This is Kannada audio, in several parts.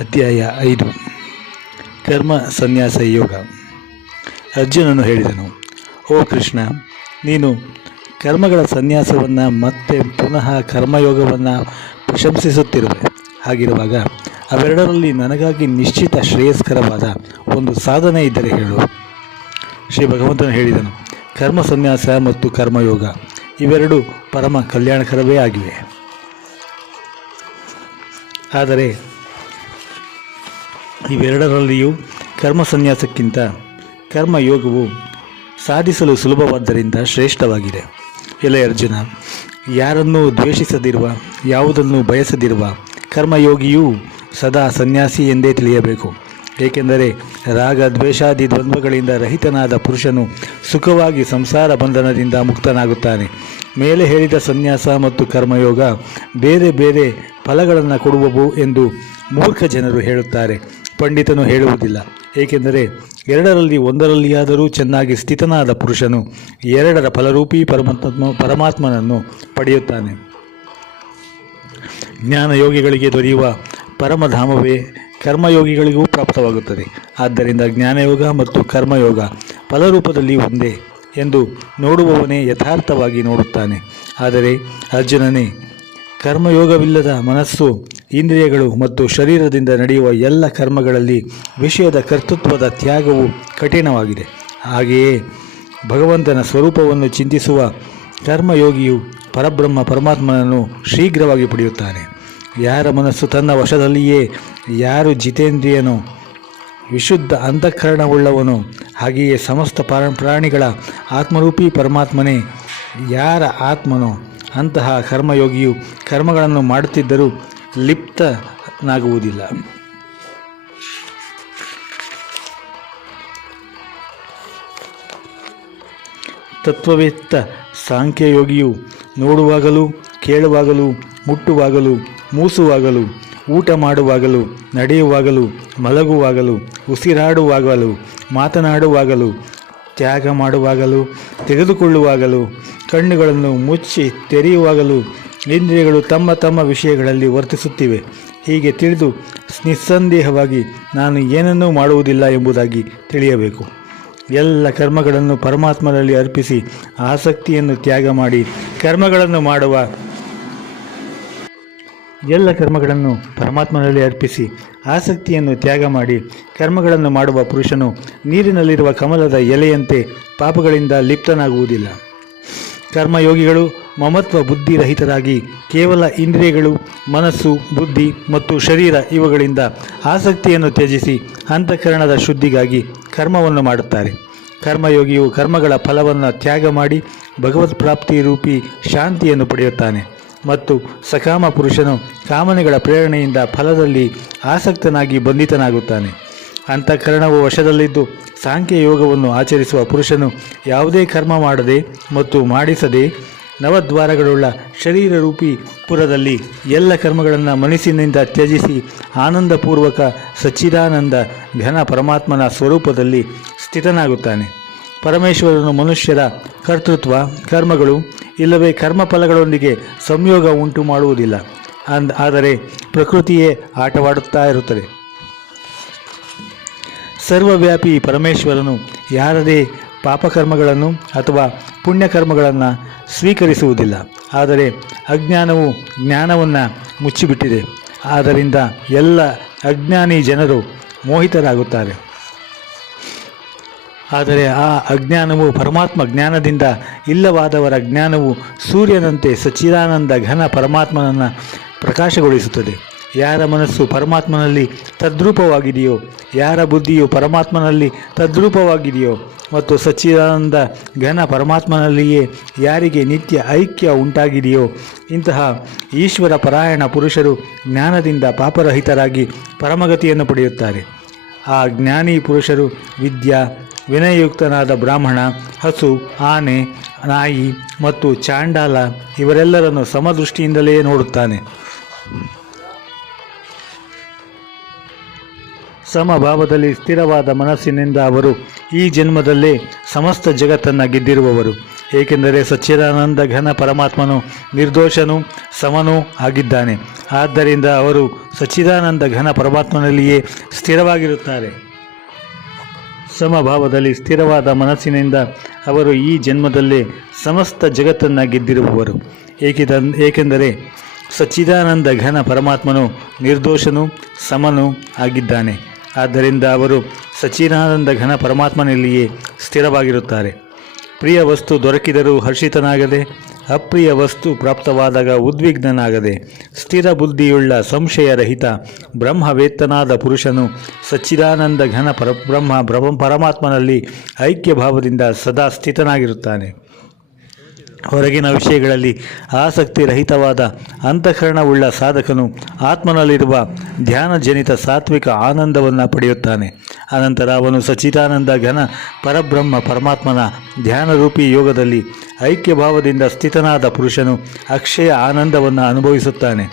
ಅಧ್ಯಾಯ 5 ಕರ್ಮ ಸನ್ಯಾಸ ಯೋಗ. ಅರ್ಜುನನು ಹೇಳಿದನು, ಓ ಕೃಷ್ಣ, ನೀನು ಕರ್ಮಗಳ ಸನ್ಯಾಸವನ್ನು ಮತ್ತೆ ಪುನಃ ಕರ್ಮಯೋಗವನ್ನು ಪ್ರಶಂಸಿಸುತ್ತಿರುವೆ. ಹಾಗಿರುವಾಗ ಅವೆರಡರಲ್ಲಿ ನನಗಾಗಿ ನಿಶ್ಚಿತ ಶ್ರೇಯಸ್ಕರವಾದ ಒಂದು ಸಾಧನೆ ಇದ್ದರೆ ಹೇಳು. ಶ್ರೀ ಭಗವಂತನು ಹೇಳಿದನು, ಕರ್ಮ ಸನ್ಯಾಸ ಮತ್ತು ಕರ್ಮಯೋಗ ಇವೆರಡು ಪರಮ ಕಲ್ಯಾಣಕರವೇ ಆಗಿವೆ. ಆದರೆ ಇವೆರಡರಲ್ಲಿಯೂ ಕರ್ಮ ಸನ್ಯಾಸಕ್ಕಿಂತ ಕರ್ಮಯೋಗವು ಸಾಧಿಸಲು ಸುಲಭವಾದ್ದರಿಂದ ಶ್ರೇಷ್ಠವಾಗಿದೆ. ಎಲೆ ಅರ್ಜುನ, ಯಾರನ್ನೂ ದ್ವೇಷಿಸದಿರುವ, ಯಾವುದನ್ನು ಬಯಸದಿರುವ ಕರ್ಮಯೋಗಿಯೂ ಸದಾ ಸನ್ಯಾಸಿ ಎಂದೇ ತಿಳಿಯಬೇಕು. ಏಕೆಂದರೆ ರಾಗ ದ್ವೇಷಾದಿ ದ್ವಂದ್ವಗಳಿಂದ ರಹಿತನಾದ ಪುರುಷನು ಸುಖವಾಗಿ ಸಂಸಾರ ಬಂಧನದಿಂದ ಮುಕ್ತನಾಗುತ್ತಾನೆ. ಮೇಲೆ ಹೇಳಿದ ಸನ್ಯಾಸ ಮತ್ತು ಕರ್ಮಯೋಗ ಬೇರೆ ಬೇರೆ ಫಲಗಳನ್ನು ಕೊಡುವವು ಎಂದು ಮೂರ್ಖ ಜನರು ಹೇಳುತ್ತಾರೆ. ಪಂಡಿತನು ಹೇಳುವುದಿಲ್ಲ. ಏಕೆಂದರೆ ಎರಡರಲ್ಲಿ ಒಂದರಲ್ಲಿಯಾದರೂ ಚೆನ್ನಾಗಿ ಸ್ಥಿತನಾದ ಪುರುಷನು ಎರಡರ ಫಲರೂಪಿ ಪರಮಾತ್ಮನನ್ನು ಪಡೆಯುತ್ತಾನೆ. ಜ್ಞಾನಯೋಗಿಗಳಿಗೆ ದೊರೆಯುವ ಪರಮಧಾಮವೇ ಕರ್ಮಯೋಗಿಗಳಿಗೂ ಪ್ರಾಪ್ತವಾಗುತ್ತದೆ. ಆದ್ದರಿಂದ ಜ್ಞಾನಯೋಗ ಮತ್ತು ಕರ್ಮಯೋಗ ಫಲರೂಪದಲ್ಲಿ ಒಂದೇ ಎಂದು ನೋಡುವವನೇ ಯಥಾರ್ಥವಾಗಿ ನೋಡುತ್ತಾನೆ. ಆದರೆ ಅರ್ಜುನನೇ, ಕರ್ಮಯೋಗವಿಲ್ಲದ ಮನಸ್ಸು, ಇಂದ್ರಿಯಗಳು ಮತ್ತು ಶರೀರದಿಂದ ನಡೆಯುವ ಎಲ್ಲ ಕರ್ಮಗಳಲ್ಲಿ ವಿಷಯದ ಕರ್ತೃತ್ವದ ತ್ಯಾಗವು ಕಠಿಣವಾಗಿದೆ. ಹಾಗೆಯೇ ಭಗವಂತನ ಸ್ವರೂಪವನ್ನು ಚಿಂತಿಸುವ ಕರ್ಮಯೋಗಿಯು ಪರಮಾತ್ಮನನ್ನು ಶೀಘ್ರವಾಗಿ ಪಡೆಯುತ್ತಾನೆ. ಯಾರ ಮನಸ್ಸು ತನ್ನ ವಶದಲ್ಲಿಯೇ, ಯಾರು ಜಿತೇಂದ್ರಿಯನೋ, ವಿಶುದ್ಧ ಅಂತಃಕರಣವುಳ್ಳವನು, ಹಾಗೆಯೇ ಸಮಸ್ತ ಪ್ರಾಣಿಗಳ ಆತ್ಮರೂಪಿ ಪರಮಾತ್ಮನೇ ಯಾರ ಆತ್ಮನೋ ಅಂತಹ ಕರ್ಮಯೋಗಿಯು ಕರ್ಮಗಳನ್ನು ಮಾಡುತ್ತಿದ್ದರೂ ಲಿಪ್ತನಾಗುವುದಿಲ್ಲ. ತತ್ವವೇತ್ತ ಸಾಂಖ್ಯಯೋಗಿಯು ನೋಡುವಾಗಲೂ, ಕೇಳುವಾಗಲೂ, ಮುಟ್ಟುವಾಗಲೂ, ಮೂಸುವಾಗಲೂ, ಊಟ ಮಾಡುವಾಗಲೂ, ನಡೆಯುವಾಗಲೂ, ಮಲಗುವಾಗಲೂ, ಉಸಿರಾಡುವಾಗಲೂ, ಮಾತನಾಡುವಾಗಲೂ, ತ್ಯಾಗ ಮಾಡುವಾಗಲೂ, ತೆಗೆದುಕೊಳ್ಳುವಾಗಲೂ, ಕಣ್ಣುಗಳನ್ನು ಮುಚ್ಚಿ ತೆರೆಯುವಾಗಲೂ ಇಂದ್ರಿಯಗಳು ತಮ್ಮ ತಮ್ಮ ವಿಷಯಗಳಲ್ಲಿ ವರ್ತಿಸುತ್ತಿವೆ. ಹೀಗೆ ತಿಳಿದು ನಿಸ್ಸಂದೇಹವಾಗಿ ನಾನು ಏನನ್ನೂ ಮಾಡುವುದಿಲ್ಲ ಎಂಬುದಾಗಿ ತಿಳಿಯಬೇಕು. ಎಲ್ಲ ಕರ್ಮಗಳನ್ನು ಪರಮಾತ್ಮನಲ್ಲಿ ಅರ್ಪಿಸಿ ಆಸಕ್ತಿಯನ್ನು ತ್ಯಾಗ ಮಾಡಿ ಕರ್ಮಗಳನ್ನು ಮಾಡುವ ಪುರುಷನು ನೀರಿನಲ್ಲಿರುವ ಕಮಲದ ಎಲೆಯಂತೆ ಪಾಪಗಳಿಂದ ಲಿಪ್ತನಾಗುವುದಿಲ್ಲ. ಕರ್ಮಯೋಗಿಗಳು ಮಮತ್ವ ಬುದ್ಧಿರಹಿತರಾಗಿ ಕೇವಲ ಇಂದ್ರಿಯಗಳು, ಮನಸ್ಸು, ಬುದ್ಧಿ ಮತ್ತು ಶರೀರ ಇವುಗಳಿಂದ ಆಸಕ್ತಿಯನ್ನು ತ್ಯಜಿಸಿ ಅಂತಃಕರಣದ ಶುದ್ಧಿಗಾಗಿ ಕರ್ಮವನ್ನು ಮಾಡುತ್ತಾರೆ. ಕರ್ಮಯೋಗಿಯು ಕರ್ಮಗಳ ಫಲವನ್ನು ತ್ಯಾಗ ಮಾಡಿ ಭಗವತ್ ಪ್ರಾಪ್ತಿ ರೂಪಿ ಶಾಂತಿಯನ್ನು ಪಡೆಯುತ್ತಾನೆ. ಮತ್ತು ಸಕಾಮ ಪುರುಷನು ಕಾಮನೆಗಳ ಪ್ರೇರಣೆಯಿಂದ ಫಲದಲ್ಲಿ ಆಸಕ್ತನಾಗಿ ಬಂಧಿತನಾಗುತ್ತಾನೆ. ಅಂತಃಕರಣವು ವಶದಲ್ಲಿದ್ದು ಸಾಂಖ್ಯಯೋಗವನ್ನು ಆಚರಿಸುವ ಪುರುಷನು ಯಾವುದೇ ಕರ್ಮ ಮಾಡದೆ ಮತ್ತು ಮಾಡಿಸದೆ ನವದ್ವಾರಗಳುಳ್ಳ ಶರೀರರೂಪಿ ಪುರದಲ್ಲಿ ಎಲ್ಲ ಕರ್ಮಗಳನ್ನು ಮನಸ್ಸಿನಿಂದ ತ್ಯಜಿಸಿ ಆನಂದಪೂರ್ವಕ ಸಚ್ಚಿದಾನಂದ ಘನ ಪರಮಾತ್ಮನ ಸ್ವರೂಪದಲ್ಲಿ ಸ್ಥಿತನಾಗುತ್ತಾನೆ. ಪರಮೇಶ್ವರನು ಮನುಷ್ಯರ ಕರ್ತೃತ್ವ, ಕರ್ಮಗಳು ಇಲ್ಲವೇ ಕರ್ಮಫಲಗಳೊಂದಿಗೆ ಸಂಯೋಗ ಉಂಟು ಮಾಡುವುದಿಲ್ಲ. ಆದರೆ ಪ್ರಕೃತಿಯೇ ಆಟವಾಡುತ್ತಾ ಇರುತ್ತದೆ. ಸರ್ವವ್ಯಾಪಿ ಪರಮೇಶ್ವರನು ಯಾರದೇ ಪಾಪಕರ್ಮಗಳನ್ನು ಅಥವಾ ಪುಣ್ಯಕರ್ಮಗಳನ್ನು ಸ್ವೀಕರಿಸುವುದಿಲ್ಲ. ಆದರೆ ಅಜ್ಞಾನವು ಜ್ಞಾನವನ್ನು ಮುಚ್ಚಿಬಿಟ್ಟಿದೆ. ಆದ್ದರಿಂದ ಎಲ್ಲ ಅಜ್ಞಾನಿ ಜನರು ಮೋಹಿತರಾಗುತ್ತಾರೆ. ಆದರೆ ಆ ಅಜ್ಞಾನವು ಪರಮಾತ್ಮ ಜ್ಞಾನದಿಂದ ಇಲ್ಲವಾದವರ ಜ್ಞಾನವು ಸೂರ್ಯನಂತೆ ಸಚ್ಚಿದಾನಂದ ಘನ ಪರಮಾತ್ಮನನ್ನು ಪ್ರಕಾಶಗೊಳಿಸುತ್ತದೆ. ಯಾರ ಮನಸ್ಸು ಪರಮಾತ್ಮನಲ್ಲಿ ತದ್ರೂಪವಾಗಿದೆಯೋ, ಯಾರ ಬುದ್ಧಿಯು ಪರಮಾತ್ಮನಲ್ಲಿ ತದ್ರೂಪವಾಗಿದೆಯೋ ಮತ್ತು ಸಚ್ಚಿದಾನಂದ ಘನ ಪರಮಾತ್ಮನಲ್ಲಿಯೇ ಯಾರಿಗೆ ನಿತ್ಯ ಐಕ್ಯ ಉಂಟಾಗಿದೆಯೋ ಇಂತಹ ಈಶ್ವರ ಪರಾಯಣ ಪುರುಷರು ಜ್ಞಾನದಿಂದ ಪಾಪರಹಿತರಾಗಿ ಪರಮಗತಿಯನ್ನು ಪಡೆಯುತ್ತಾರೆ. ಆ ಜ್ಞಾನಿ ಪುರುಷರು ವಿನಯಯುಕ್ತನಾದ ಬ್ರಾಹ್ಮಣ, ಹಸು, ಆನೆ, ನಾಯಿ ಮತ್ತು ಚಾಂಡಾಲ ಇವರೆಲ್ಲರನ್ನು ಸಮದೃಷ್ಟಿಯಿಂದಲೇ ನೋಡುತ್ತಾನೆ. ಸಮಭಾವದಲ್ಲಿ ಸ್ಥಿರವಾದ ಮನಸ್ಸಿನಿಂದ ಅವರು ಈ ಜನ್ಮದಲ್ಲೇ ಸಮಸ್ತ ಜಗತ್ತನ್ನು ಗೆದ್ದಿರುವವರು. ಏಕೆಂದರೆ ಸಚ್ಚಿದಾನಂದ ಘನ ಪರಮಾತ್ಮನು ನಿರ್ದೋಷನೂ ಸಮನೂ ಆಗಿದ್ದಾನೆ. ಆದ್ದರಿಂದ ಅವರು ಸಚ್ಚಿದಾನಂದ ಘನ ಪರಮಾತ್ಮನಲ್ಲಿಯೇ ಸ್ಥಿರವಾಗಿರುತ್ತಾರೆ. ಸಮಭಾವದಲ್ಲಿ ಸ್ಥಿರವಾದ ಮನಸ್ಸಿನಿಂದ ಅವರು ಈ ಜನ್ಮದಲ್ಲೇ ಸಮಸ್ತ ಜಗತ್ತನ್ನು ಗೆದ್ದಿರುವವರು. ಏಕೆಂದರೆ ಸಚ್ಚಿದಾನಂದ ಘನ ಪರಮಾತ್ಮನು ನಿರ್ದೋಷನೂ ಸಮನೂ ಆಗಿದ್ದಾನೆ. ಆದ್ದರಿಂದ ಅವರು ಸಚ್ಚಿದಾನಂದ ಘನ ಪರಮಾತ್ಮನಲ್ಲಿಯೇ ಸ್ಥಿರವಾಗಿರುತ್ತಾರೆ. ಪ್ರಿಯ ವಸ್ತು ದೊರಕಿದರೂ ಹರ್ಷಿತನಾಗದೆ, ಅಪ್ರಿಯ ವಸ್ತು ಪ್ರಾಪ್ತವಾದಾಗ ಉದ್ವಿಗ್ನನಾಗದೆ, ಸ್ಥಿರ ಬುದ್ಧಿಯುಳ್ಳ ಸಂಶಯರಹಿತ ಬ್ರಹ್ಮವೇತ್ತನಾದ ಪುರುಷನು ಸಚ್ಚಿದಾನಂದ ಘನ ಪರಮಾತ್ಮನಲ್ಲಿ ಐಕ್ಯ ಭಾವದಿಂದ ಸದಾ ಸ್ಥಿತನಾಗಿರುತ್ತಾನೆ. ಹೊರಗಿನ ವಿಷಯಗಳಲ್ಲಿ ಆಸಕ್ತಿ ರಹಿತವಾದ ಅಂತಃಕರಣವುಳ್ಳ ಸಾಧಕನು ಆತ್ಮನಲ್ಲಿರುವ ಧ್ಯಾನಜನಿತ ಸಾತ್ವಿಕ ಆನಂದವನ್ನು ಪಡೆಯುತ್ತಾನೆ. ಅನಂತರ ಅವನು ಸಚ್ಚಿದಾನಂದ ಘನ ಪರಮಾತ್ಮನ ಧ್ಯಾನರೂಪಿ ಯೋಗದಲ್ಲಿ ಐಕ್ಯಭಾವದಿಂದ ಸ್ಥಿತನಾದ ಪುರುಷನು ಅಕ್ಷಯ ಆನಂದವನ್ನು ಅನುಭವಿಸುತ್ತಾನೆ.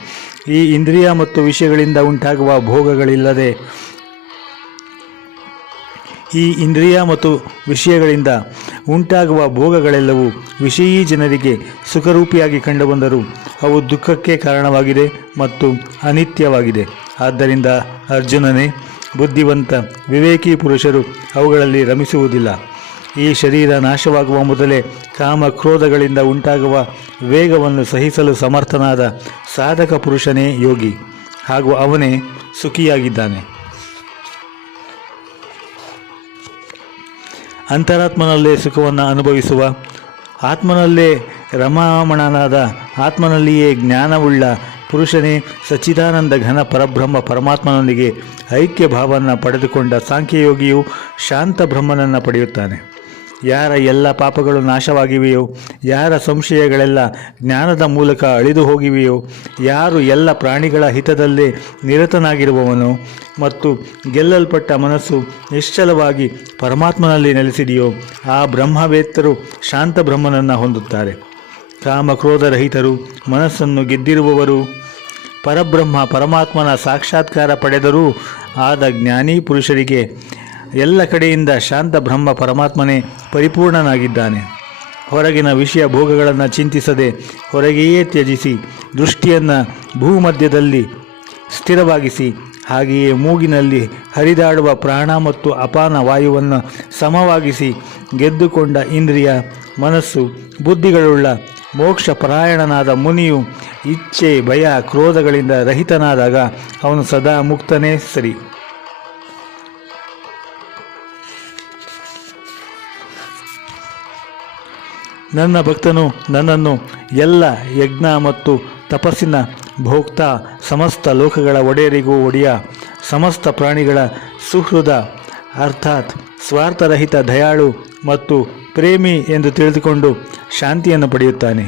ಈ ಇಂದ್ರಿಯ ಮತ್ತು ವಿಷಯಗಳಿಂದ ಉಂಟಾಗುವ ಭೋಗಗಳಿಲ್ಲದೆ ಈ ಇಂದ್ರಿಯ ಮತ್ತು ವಿಷಯಗಳಿಂದ ಉಂಟಾಗುವ ಭೋಗಗಳೆಲ್ಲವೂ ವಿಷಯೀ ಜನರಿಗೆ ಸುಖರೂಪಿಯಾಗಿ ಕಂಡುಬಂದರೂ ಅವು ದುಃಖಕ್ಕೆ ಕಾರಣವಾಗಿದೆ ಮತ್ತು ಅನಿತ್ಯವಾಗಿದೆ. ಆದ್ದರಿಂದ ಅರ್ಜುನನೇ, ಬುದ್ಧಿವಂತ ವಿವೇಕಿ ಪುರುಷರು ಅವುಗಳಲ್ಲಿ ರಮಿಸುವುದಿಲ್ಲ. ಈ ಶರೀರ ನಾಶವಾಗುವ ಮೊದಲೇ ಕಾಮ ಕ್ರೋಧಗಳಿಂದ ಉಂಟಾಗುವ ವೇಗವನ್ನು ಸಹಿಸಲು ಸಮರ್ಥನಾದ ಸಾಧಕ ಪುರುಷನೇ ಯೋಗಿ, ಹಾಗೂ ಅವನೇ ಸುಖಿಯಾಗಿದ್ದಾನೆ. ಅಂತರಾತ್ಮನಲ್ಲೇ ಸುಖವನ್ನು ಅನುಭವಿಸುವ, ಆತ್ಮನಲ್ಲೇ ರಮಾಮಣನಾದ, ಆತ್ಮನಲ್ಲಿಯೇ ಜ್ಞಾನವುಳ್ಳ ಪುರುಷನೇ ಸಚ್ಚಿದಾನಂದ ಘನ ಪರಮಾತ್ಮನೊಂದಿಗೆ ಐಕ್ಯ ಭಾವವನ್ನು ಪಡೆದುಕೊಂಡ ಸಾಂಖ್ಯಯೋಗಿಯು ಶಾಂತ ಬ್ರಹ್ಮನನ್ನು ಪಡೆಯುತ್ತಾನೆ. ಯಾರ ಎಲ್ಲ ಪಾಪಗಳು ನಾಶವಾಗಿವೆಯೋ, ಯಾರ ಸಂಶಯಗಳೆಲ್ಲ ಜ್ಞಾನದ ಮೂಲಕ ಅಳಿದು ಹೋಗಿವೆಯೋ, ಯಾರು ಎಲ್ಲ ಪ್ರಾಣಿಗಳ ಹಿತದಲ್ಲೇ ನಿರತನಾಗಿರುವವನೋ ಮತ್ತು ಗೆಲ್ಲಲ್ಪಟ್ಟ ಮನಸ್ಸು ನಿಶ್ಚಲವಾಗಿ ಪರಮಾತ್ಮನಲ್ಲಿ ನೆಲೆಸಿದೆಯೋ, ಆ ಬ್ರಹ್ಮವೇತ್ತರು ಶಾಂತ ಬ್ರಹ್ಮನನ್ನು ಹೊಂದುತ್ತಾರೆ. ಕಾಮಕ್ರೋಧರಹಿತರು, ಮನಸ್ಸನ್ನು ಗೆದ್ದಿರುವವರು, ಪರಮಾತ್ಮನ ಸಾಕ್ಷಾತ್ಕಾರ ಪಡೆದರೂ ಆದ ಜ್ಞಾನಿ ಪುರುಷರಿಗೆ ಎಲ್ಲ ಕಡೆಯಿಂದ ಶಾಂತ ಬ್ರಹ್ಮ ಪರಮಾತ್ಮನೇ ಪರಿಪೂರ್ಣನಾಗಿದ್ದಾನೆ. ಹೊರಗಿನ ವಿಷಯ ಭೋಗಗಳನ್ನು ಚಿಂತಿಸದೆ ಹೊರಗೆಯೇ ತ್ಯಜಿಸಿ ದೃಷ್ಟಿಯನ್ನು ಭೂಮಧ್ಯದಲ್ಲಿ ಸ್ಥಿರವಾಗಿಸಿ, ಹಾಗೆಯೇ ಮೂಗಿನಲ್ಲಿ ಹರಿದಾಡುವ ಪ್ರಾಣ ಮತ್ತು ಅಪಾನ ವಾಯುವನ್ನು ಸಮವಾಗಿಸಿ ಗೆದ್ದುಕೊಂಡ ಇಂದ್ರಿಯ, ಮನಸ್ಸು, ಬುದ್ಧಿಗಳುಳ್ಳ ಮೋಕ್ಷ ಪರಾಯಣನಾದ ಮುನಿಯು ಇಚ್ಛೆ, ಭಯ, ಕ್ರೋಧಗಳಿಂದ ರಹಿತನಾದಾಗ ಅವನು ಸದಾ ಮುಕ್ತನೇ ಸರಿ. ನನ್ನ ಭಕ್ತನು ನನ್ನನ್ನು ಎಲ್ಲ ಯಜ್ಞ ಮತ್ತು ತಪಸ್ಸಿನ ಭೋಕ್ತ, ಸಮಸ್ತ ಲೋಕಗಳ ಒಡೆಯರಿಗೂ ಒಡೆಯ, ಸಮಸ್ತ ಪ್ರಾಣಿಗಳ ಸುಹೃದ, ಅರ್ಥಾತ್ ಸ್ವಾರ್ಥರಹಿತ ದಯಾಳು ಮತ್ತು ಪ್ರೇಮಿ ಎಂದು ತಿಳಿದುಕೊಂಡು ಶಾಂತಿಯನ್ನು ಪಡೆಯುತ್ತಾನೆ.